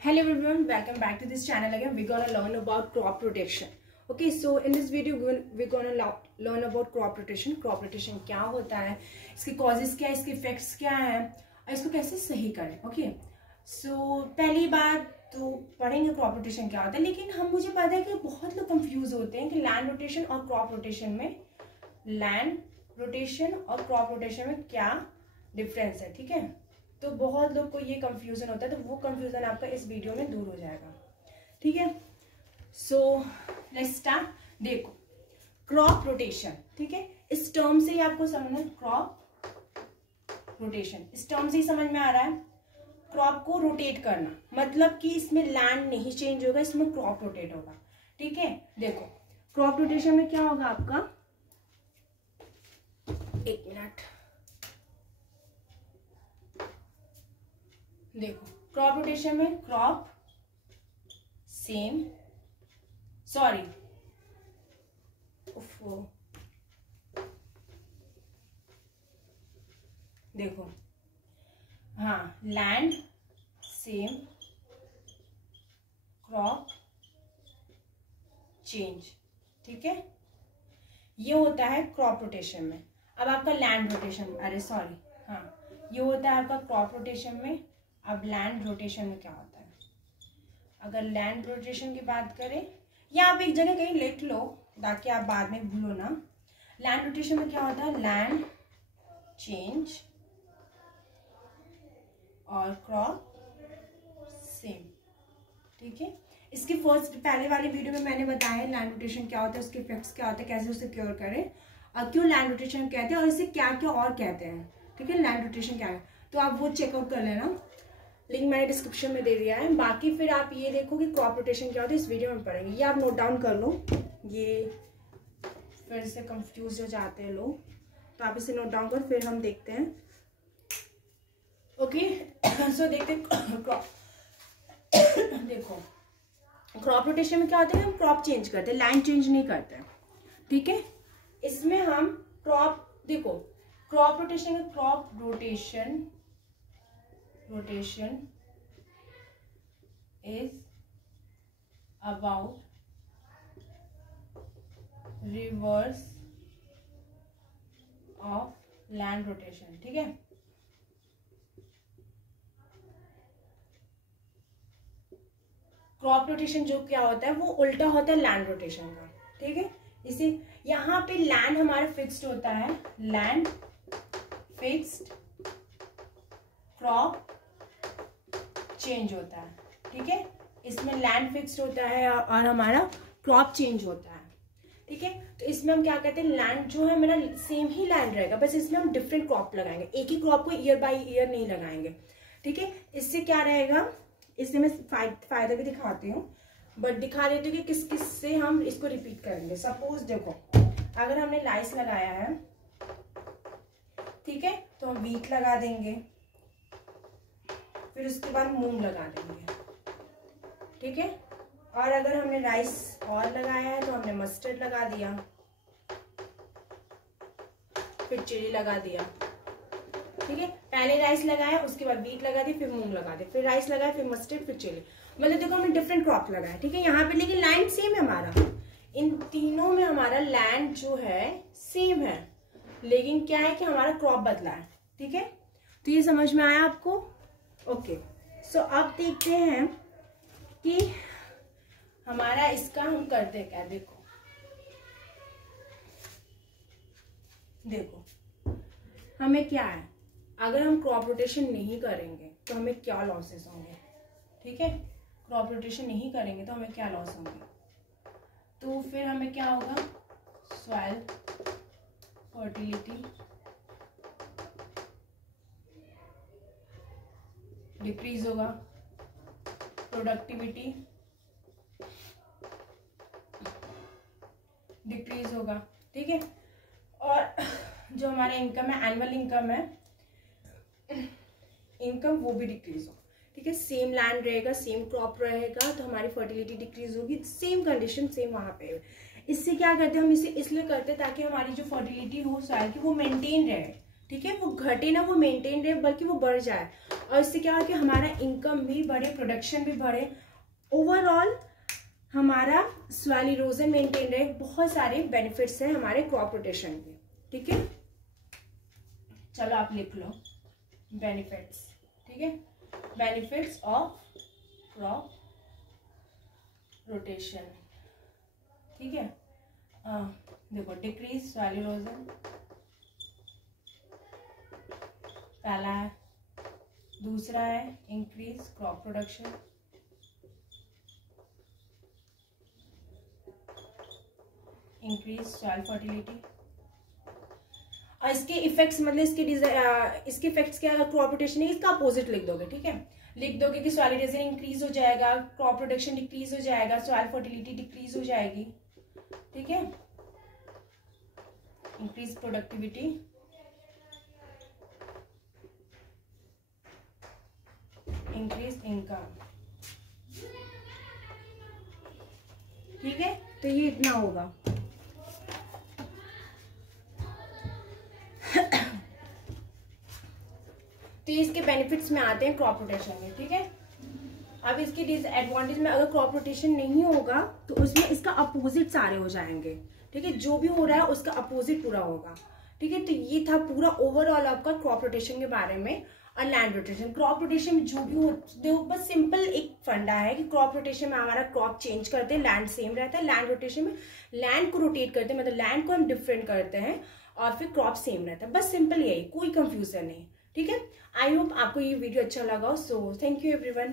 Hello everyone, welcome back to this channel again. We're gonna learn about crop rotation. Okay, so in this video we're gonna learn about crop rotation. Crop rotation क्या होता है, इसके causes क्या है, इसके effects क्या है और इसको कैसे सही करें. Okay, so पहली बात तो पढ़ेंगे crop rotation क्या होता है, लेकिन मुझे पता है कि बहुत लोग confuse होते हैं कि land rotation और crop rotation में crop rotation में क्या difference है. ठीक है, तो बहुत लोग को ये कंफ्यूजन होता है, तो वो कंफ्यूजन आपका इस वीडियो में दूर हो जाएगा. ठीक है, सो लेट्स स्टार्ट. देखो क्रॉप रोटेशन, ठीक है, इस टर्म से ही आपको समझना है. क्रॉप रोटेशन इस टर्म से ही समझ में आ रहा है. क्रॉप को रोटेट करना मतलब कि इसमें लैंड नहीं चेंज होगा, इसमें क्रॉप रोटेट होगा. ठीक है, देखो क्रॉप रोटेशन में क्या होगा आपका, एक मिनट. देखो क्रॉप रोटेशन में क्रॉप सेम, सॉरी देखो हाँ, लैंड सेम, क्रॉप चेंज. ठीक है, ये होता है क्रॉप रोटेशन में. अब आपका लैंड रोटेशन, अरे सॉरी, हाँ ये होता है आपका क्रॉप रोटेशन में. अब लैंड रोटेशन में क्या होता है, अगर लैंड रोटेशन की बात करें, या आप एक जगह कहीं लिख लो ताकि आप बाद में भूलो ना. लैंड रोटेशन में क्या होता है, लैंड चेंज और क्रॉप सेम. ठीक है, इसके पहले वाले वीडियो में मैंने बताया लैंड रोटेशन क्या होता है, उसके इफेक्ट्स क्या होते हैं, कैसे उसे क्योर करें और क्यों लैंड रोटेशन कहते हैं और इसे क्या क्या और कहते हैं. ठीक है, लैंड रोटेशन क्या है, तो आप वो चेकआउट कर लेना, लिंक मैंने डिस्क्रिप्शन में दे दिया है. बाकी फिर आप ये देखो कि क्रॉप रोटेशन क्या होता है, इस वीडियो में पढ़ेंगे. ये आप नोट डाउन कर लो, ये फिर से कंफ्यूज हो जाते हैं लोग, तो आप इसे नोट डाउन कर, फिर हम देखते हैं. ओके, सो देखते देखो क्रॉप रोटेशन में क्या होता है, हम क्रॉप चेंज करते हैं, लैंड चेंज नहीं करते हैं. ठीक है, इसमें हम क्रॉप, देखो क्रॉप रोटेशन का crop rotation is about reverse of land rotation. ठीक है, क्रॉप रोटेशन जो क्या होता है वो उल्टा होता है लैंड रोटेशन का. ठीक है, इसे यहाँ पे लैंड हमारा फिक्स्ड होता है, लैंड फिक्स्ड, क्रॉप चेंज होता है. ठीक है, इसमें लैंड फिक्स्ड होता है और हमारा क्रॉप चेंज होता है. ठीक है, तो इसमें हम क्या कहते हैं, लैंड जो है मेरा सेम ही लैंड रहेगा, बस इसमें हम डिफरेंट क्रॉप लगाएंगे, एक ही क्रॉप को ईयर बाय ईयर नहीं लगाएंगे. ठीक है, इससे क्या रहेगा, इससे मैं फायदा भी दिखाती हूँ, बट दिखा देती हूँ कि किस किस से हम इसको रिपीट करेंगे. सपोज देखो अगर हमने राइस लगाया है, ठीक है, तो हम वीट लगा देंगे, फिर उसके बाद मूंग लगा देंगे. ठीक है, और अगर हमने राइस और लगाया है तो हमने मस्टर्ड लगा दिया, फिर चिली लगा दिया. ठीक है, पहले राइस लगाया, उसके बाद वीट लगा दी, फिर मूंग लगा दी, फिर राइस लगाया, फिर मस्टर्ड, फिर चिली. मतलब देखो हमने डिफरेंट क्रॉप लगाया. ठीक है, यहाँ पे लेकिन लैंड सेम है हमारा, इन तीनों में हमारा लैंड जो है सेम है, लेकिन क्या है कि हमारा क्रॉप बदला है. ठीक है, तो ये समझ में आया आपको. ओके, सो अब देखते हैं कि हमारा इसका हम करते क्या. देखो हमें क्या है, अगर हम क्रॉप रोटेशन नहीं करेंगे तो हमें क्या लॉसेस होंगे. ठीक है, क्रॉप रोटेशन नहीं करेंगे तो हमें क्या लॉस होंगे, तो फिर हमें क्या होगा, सॉइल फर्टिलिटी डिक्रीज होगा, प्रोडक्टिविटी डिक्रीज होगा. ठीक है, और जो हमारा इनकम है, एनुअल इनकम है, इनकम वो भी डिक्रीज होगा. ठीक है, सेम लैंड रहेगा, सेम क्रॉप रहेगा, तो हमारी फर्टिलिटी डिक्रीज होगी, सेम कंडीशन सेम वहां पे. इससे क्या करते हैं हम, इसे इसलिए करते हैं ताकि हमारी जो फर्टिलिटी हो सॉइल की वो मेंटेन रहे. ठीक है, वो घटे ना, वो मेंटेन रहे, बल्कि वो बढ़ जाए। और इससे क्या हो कि हमारा इनकम भी बढ़े, प्रोडक्शन भी बढ़े, ओवरऑल हमारा सॉइल इरोजन मेंटेन रहे। बहुत सारे बेनिफिट्स हैं हमारे क्रॉप रोटेशन के। ठीक है, चलो आप लिख लो बेनिफिट्स। ठीक है, बेनिफिट्स ऑफ क्रॉप रोटेशन। ठीक है, देखो डिक्रीज सॉइल इरोजन पहला है, दूसरा है increase crop production, increase soil fertility. और इसके इफेक्ट्स मतलब इसके इफेक्ट्स क्या, अगर क्रॉप रोटेशन है इसका अपोजिट लिख दोगे। ठीक है, लिख दोगे कि सॉइल इरोजन इंक्रीज हो जाएगा, क्रॉप प्रोडक्शन डिक्रीज हो जाएगा, सॉइल फर्टिलिटी डिक्रीज हो जाएगी। ठीक है, इंक्रीज प्रोडक्टिविटी, इंक्रीज इनकम। ठीक है, तो ये इतना होगा। तो इसके बेनिफिट्स में आते हैं क्रॉप रोटेशन में। ठीक है, अब इसके डिसएडवांटेज में, अगर क्रॉप रोटेशन नहीं होगा तो उसमें इसका अपोजिट सारे हो जाएंगे। ठीक है, जो भी हो रहा है उसका अपोजिट पूरा होगा। ठीक है, तो ये था पूरा ओवरऑल आपका क्रॉप रोटेशन के बारे में। और लैंड रोटेशन, क्रॉप रोटेशन में जो भी हो, देखो बस सिंपल एक फंडा है कि क्रॉप रोटेशन में हमारा क्रॉप चेंज करते हैं, लैंड सेम रहता है। लैंड रोटेशन में लैंड को रोटेट करते हैं, मतलब लैंड को हम डिफरेंट करते हैं, और फिर क्रॉप सेम रहता है। बस सिंपल यही, कोई कंफ्यूजन नहीं। ठीक है, आई होप आपको ये वीडियो अच्छा लगा। So thank you everyone.